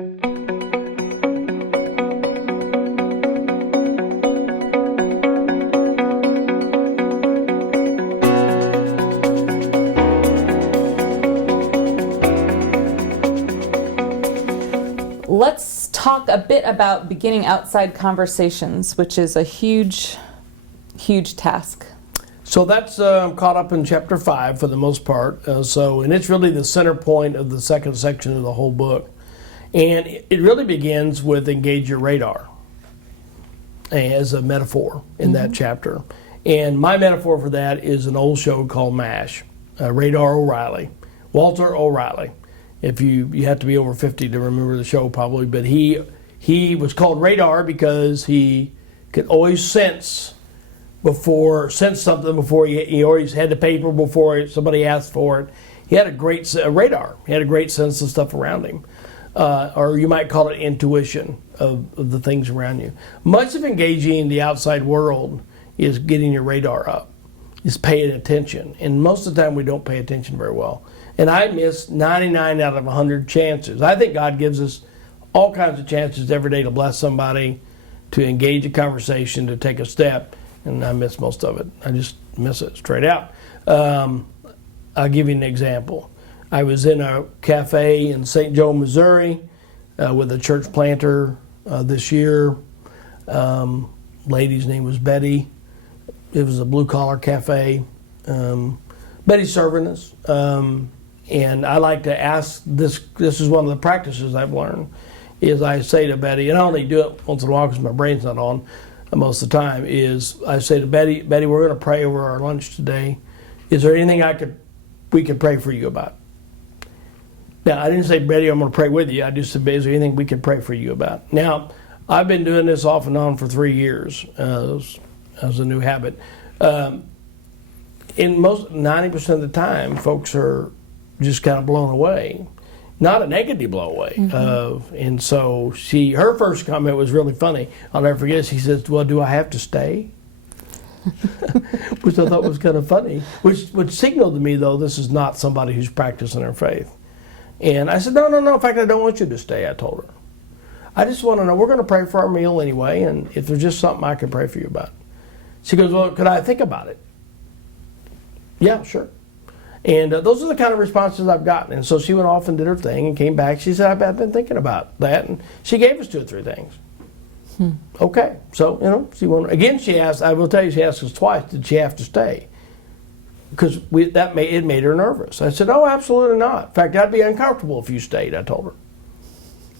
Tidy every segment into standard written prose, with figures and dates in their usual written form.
Let's talk a bit about beginning outside conversations, which is a huge task. So that's caught up in chapter 5 for the most part. And it's really the center point of the second section of the whole book. And it really begins with engage your radar as a metaphor in that chapter. And my metaphor for that is an old show called MASH, Radar O'Reilly, Walter O'Reilly. If you have to be over 50 to remember the show probably, but he was called Radar because he could always sense something before he always had the paper before somebody asked for it. He had a great radar. He had a great sense of stuff around him. Or you might call it intuition of the things around you. Much of engaging the outside world is getting your radar up, is paying attention. And most of the time we don't pay attention very well. And I miss 99 out of 100 chances. I think God gives us all kinds of chances every day to bless somebody, to engage a conversation, to take a step. And I miss most of it. I just miss it straight out. I'll give you an example. I was in a cafe in St. Joe, Missouri, with a church planter this year. Lady's name was Betty. It was a blue-collar cafe. Betty's serving us. And I like to ask, this is one of the practices I've learned, is I say to Betty, and I only do it once in a while because my brain's not on most of the time, is I say to Betty, we're going to pray over our lunch today. Is there anything we could pray for you about? Now, I didn't say, Betty, I'm going to pray with you. I just said, is there anything we could pray for you about? Now, I've been doing this off and on for 3 years as a new habit. In most 90% of the time, folks are just kind of blown away. Not a negative blow away. And so her first comment was really funny. I'll never forget it. She says, well, do I have to stay? Which I thought was kind of funny. Which signaled to me, though, this is not somebody who's practicing their faith. And I said, no. In fact, I don't want you to stay, I told her. I just want to know, we're going to pray for our meal anyway, and if there's just something I can pray for you about. She goes, well, could I think about it? Yeah, sure. And those are the kind of responses I've gotten. And so she went off and did her thing and came back. She said, I've been thinking about that. And she gave us 2 or 3 things. Okay. So, she asked, I will tell you, she asked us twice, did she have to stay? Because it made her nervous. I said, oh, absolutely not. In fact, I'd be uncomfortable if you stayed, I told her.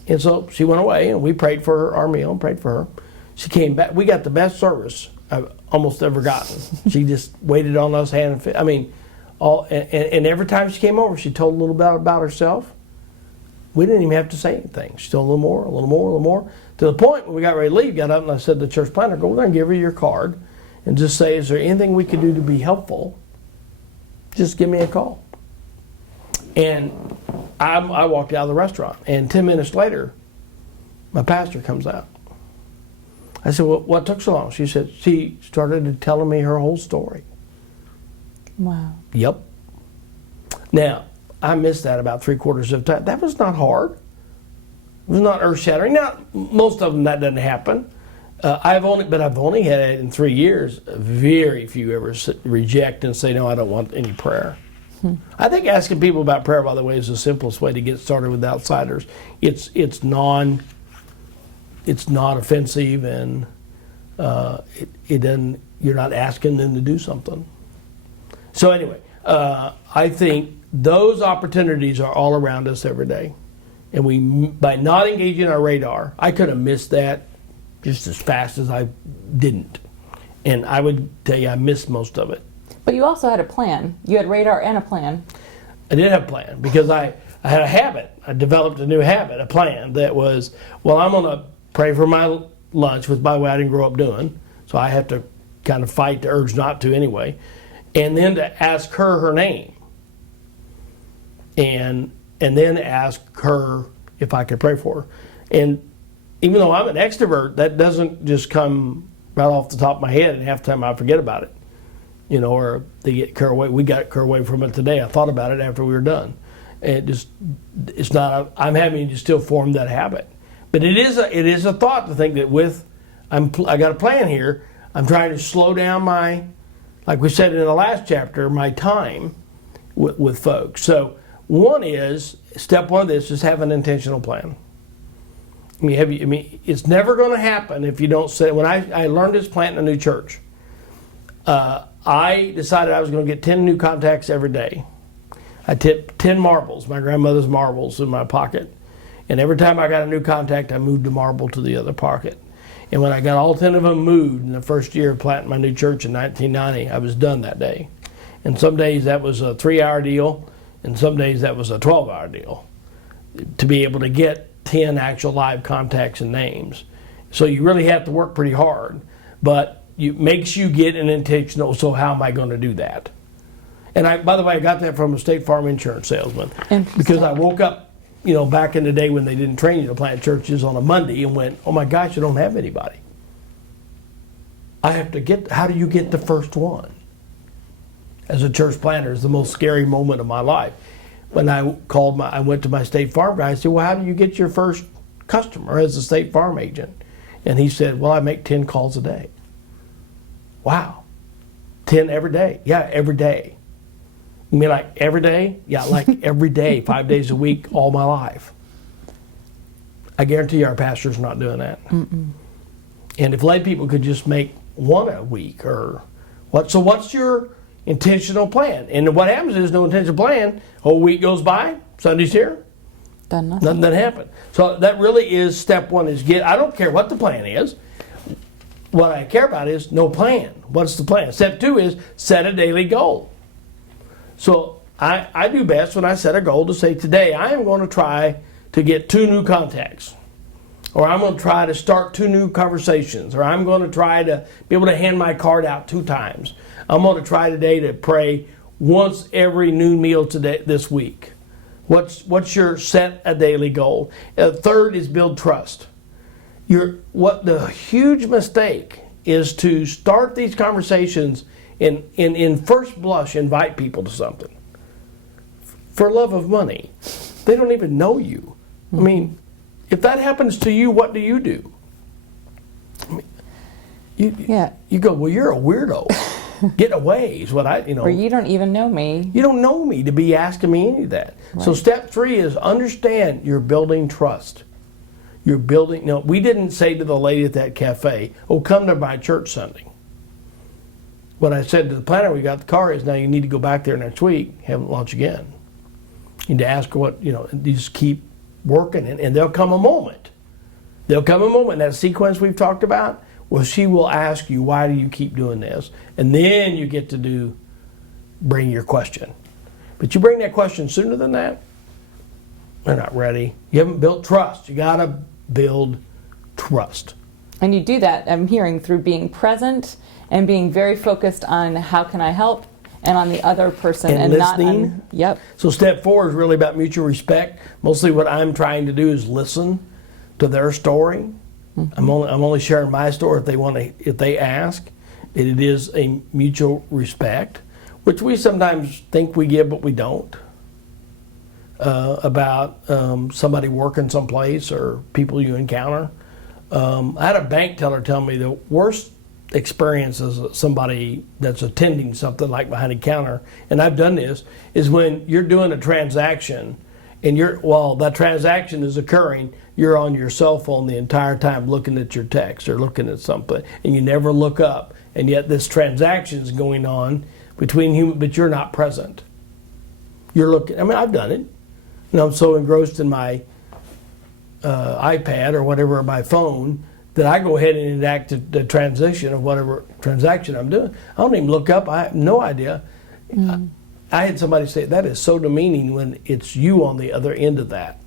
And so she went away, and we prayed for our meal and prayed for her. She came back. We got the best service I've almost ever gotten. She just waited on us hand and foot. And every time she came over, she told a little bit about herself. We didn't even have to say anything. She told a little more. To the point when we got ready to leave, got up and I said to the church planter, go over there and give her your card and just say, is there anything we could do to be helpful? Just give me a call. And I walked out of the restaurant, and 10 minutes later, my pastor comes out. I said, well, what took so long? She said, she started telling me her whole story. Wow. Yep. Now, I missed that about 3/4 of the time. That was not hard. It was not earth-shattering. Now, most of them that doesn't happen. I've only had in 3 years, very few ever reject and say, no, I don't want any prayer. I think asking people about prayer, by the way, is the simplest way to get started with outsiders. It's not offensive, and it doesn't. You're not asking them to do something. So anyway, I think those opportunities are all around us every day, and by not engaging our radar, I could have missed that just as fast as I didn't, and I would tell you I missed most of it. But you also had a plan. You had radar and a plan. I did have a plan because I had a habit. I developed a new habit, a plan that was, well, I'm going to pray for my lunch, which, by the way, I didn't grow up doing, so I have to kind of fight the urge not to anyway, and then to ask her name, and then ask her if I could pray for her. And even though I'm an extrovert, that doesn't just come right off the top of my head, and half the time I forget about it. Or they get carried away. We got carried away from it today. I thought about it after we were done. It's not. I'm having to still form that habit, but it is a thought to think that I got a plan here. I'm trying to slow down like we said in the last chapter, my time with folks. So step one of this is have an intentional plan. It's never going to happen if you don't say. When I learned this planting a new church, I decided I was going to get 10 new contacts every day. I tipped 10 marbles, my grandmother's marbles, in my pocket. And every time I got a new contact, I moved the marble to the other pocket. And when I got all 10 of them moved in the first year of planting my new church in 1990, I was done that day. And some days that was a 3-hour deal, and some days that was a 12-hour deal to be able to get 10 actual live contacts and names. So you really have to work pretty hard, but it makes you get an intentional, so how am I going to do that? And by the way, I got that from a State Farm insurance salesman, because I woke up, back in the day when they didn't train you to plant churches, on a Monday, and went, oh my gosh, you don't have anybody. How do you get the first one? As a church planter, is the most scary moment of my life. When I went to my State Farm guy, I said, well, how do you get your first customer as a State Farm agent? And he said, well, I make 10 calls a day. Wow. 10 every day? Yeah, every day. You mean like every day? Yeah, like every day, 5 days a week, all my life. I guarantee you our pastor's not doing that. Mm-mm. And if lay people could just make one a week, what's your intentional plan? And what happens is no intentional plan, whole week goes by, Sunday's here, done nothing. Nothing happened. So that really is step one, I don't care what the plan is. What I care about is no plan. What's the plan? Step two is set a daily goal. So I do best when I set a goal to say, today I am going to try to get 2 new contacts. Or I'm going to try to start 2 new conversations. Or I'm going to try to be able to hand my card out 2 times. I'm going to try today to pray once every noon meal today this week. What's your set a daily goal? Third is build trust. The huge mistake is to start these conversations in first blush invite people to something for love of money. They don't even know you. I mean, if that happens to you, what do you do? You go, well, you're a weirdo. Get away is what Or you don't even know me. You don't know me to be asking me any of that. Right. So step 3 is understand you're building trust. You're building, we didn't say to the lady at that cafe, oh, come to my church Sunday. What I said to the planner, we got the car, is now you need to go back there next week, have lunch again. You need to ask her what, you just keep working, and there'll come a moment. That sequence we've talked about, well, she will ask you, why do you keep doing this? And then you get to bring your question. But you bring that question sooner than that, they're not ready. You haven't built trust. You got to build trust. And you do that, I'm hearing, through being present and being very focused on how can I help, and on the other person, and listening. Not on, yep. So step 4 is really about mutual respect. Mostly what I'm trying to do is listen to their story. Mm-hmm. I'm only sharing my story if they ask. It is a mutual respect, which we sometimes think we give, but we don't. About somebody working someplace or people you encounter. I had a bank teller tell me the worst experience as somebody that's attending something like behind a counter, and I've done this, is when you're doing a transaction and while that transaction is occurring, you're on your cell phone the entire time looking at your text or looking at something, and you never look up, and yet this transaction is going on between humans, but you're not present. You're looking, I've done it. I'm so engrossed in my iPad or whatever, my phone, that I go ahead and enact the transition of whatever transaction I'm doing. I don't even look up. I have no idea. Mm. I had somebody say, that is so demeaning when it's you on the other end of that.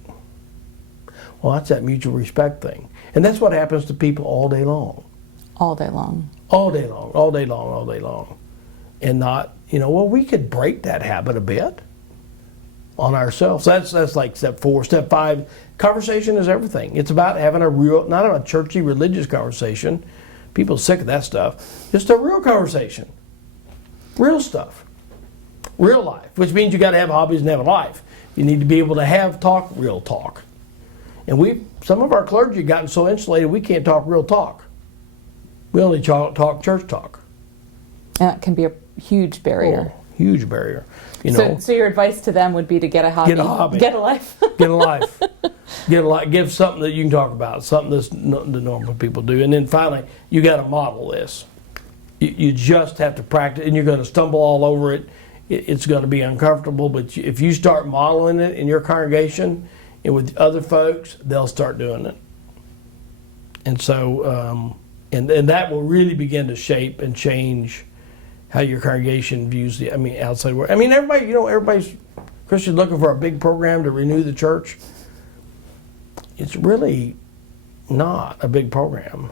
Well, that's that mutual respect thing. And that's what happens to people all day long. All day long. All day long, all day long, all day long. And not, we could break that habit a bit on ourselves. That's like step 4. Step 5, conversation is everything. It's about having not a churchy religious conversation. People are sick of that stuff. Just a real conversation. Real stuff. Real life, which means you got to have hobbies and have a life. You need to be able to have real talk. And some of our clergy have gotten so insulated we can't talk real talk. We only talk church talk. That can be a huge barrier. Oh, huge barrier. You know. So your advice to them would be to get a hobby. Get a hobby. Get a life. Get a life. Give something that you can talk about, something that's the normal people do. And then finally, you got to model this. You just have to practice, and you're going to stumble all over it. It's going to be uncomfortable, but if you start modeling it in your congregation and with other folks, they'll start doing it. And so, and that will really begin to shape and change how your congregation views outside world. Everybody's Christians looking for a big program to renew the church. It's really not a big program.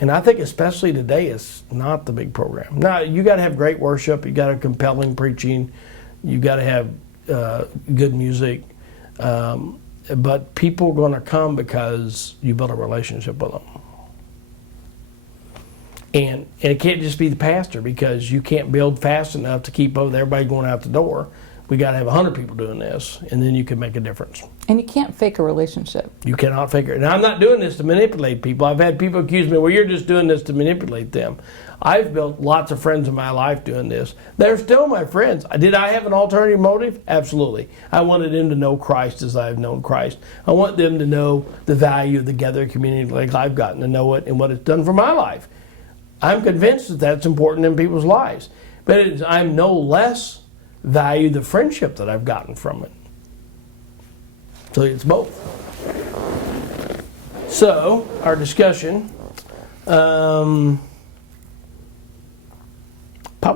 And I think especially today, it's not the big program. Now, you got to have great worship. You got to have compelling preaching. You got to have good music. But people are going to come because you build a relationship with them. And it can't just be the pastor, because you can't build fast enough to keep everybody going out the door. We got to have 100 people doing this, and then you can make a difference. And you can't fake a relationship. You cannot fake it. And I'm not doing this to manipulate people. I've had people accuse me, well, you're just doing this to manipulate them. I've built lots of friends in my life doing this. They're still my friends. Did I have an alternative motive? Absolutely. I wanted them to know Christ as I've known Christ. I want them to know the value of the gathered community like I've gotten to know it and what it's done for my life. I'm convinced that that's important in people's lives. But I'm no less value the friendship that I've gotten from it. So it's both. So, our discussion, probably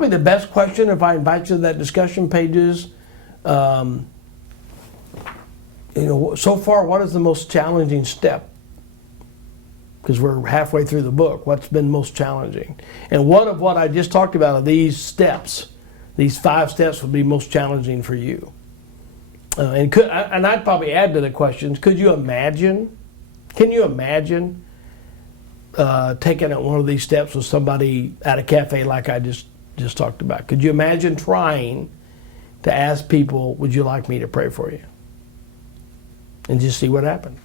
the best question, if I invite you to that discussion pages, so far, what is the most challenging step? Because we're halfway through the book. What's been most challenging? And what I just talked about are these steps. These 5 steps would be most challenging for you. And I'd probably add to the questions, can you imagine taking one of these steps with somebody at a cafe like I just talked about? Could you imagine trying to ask people, would you like me to pray for you? And just see what happened.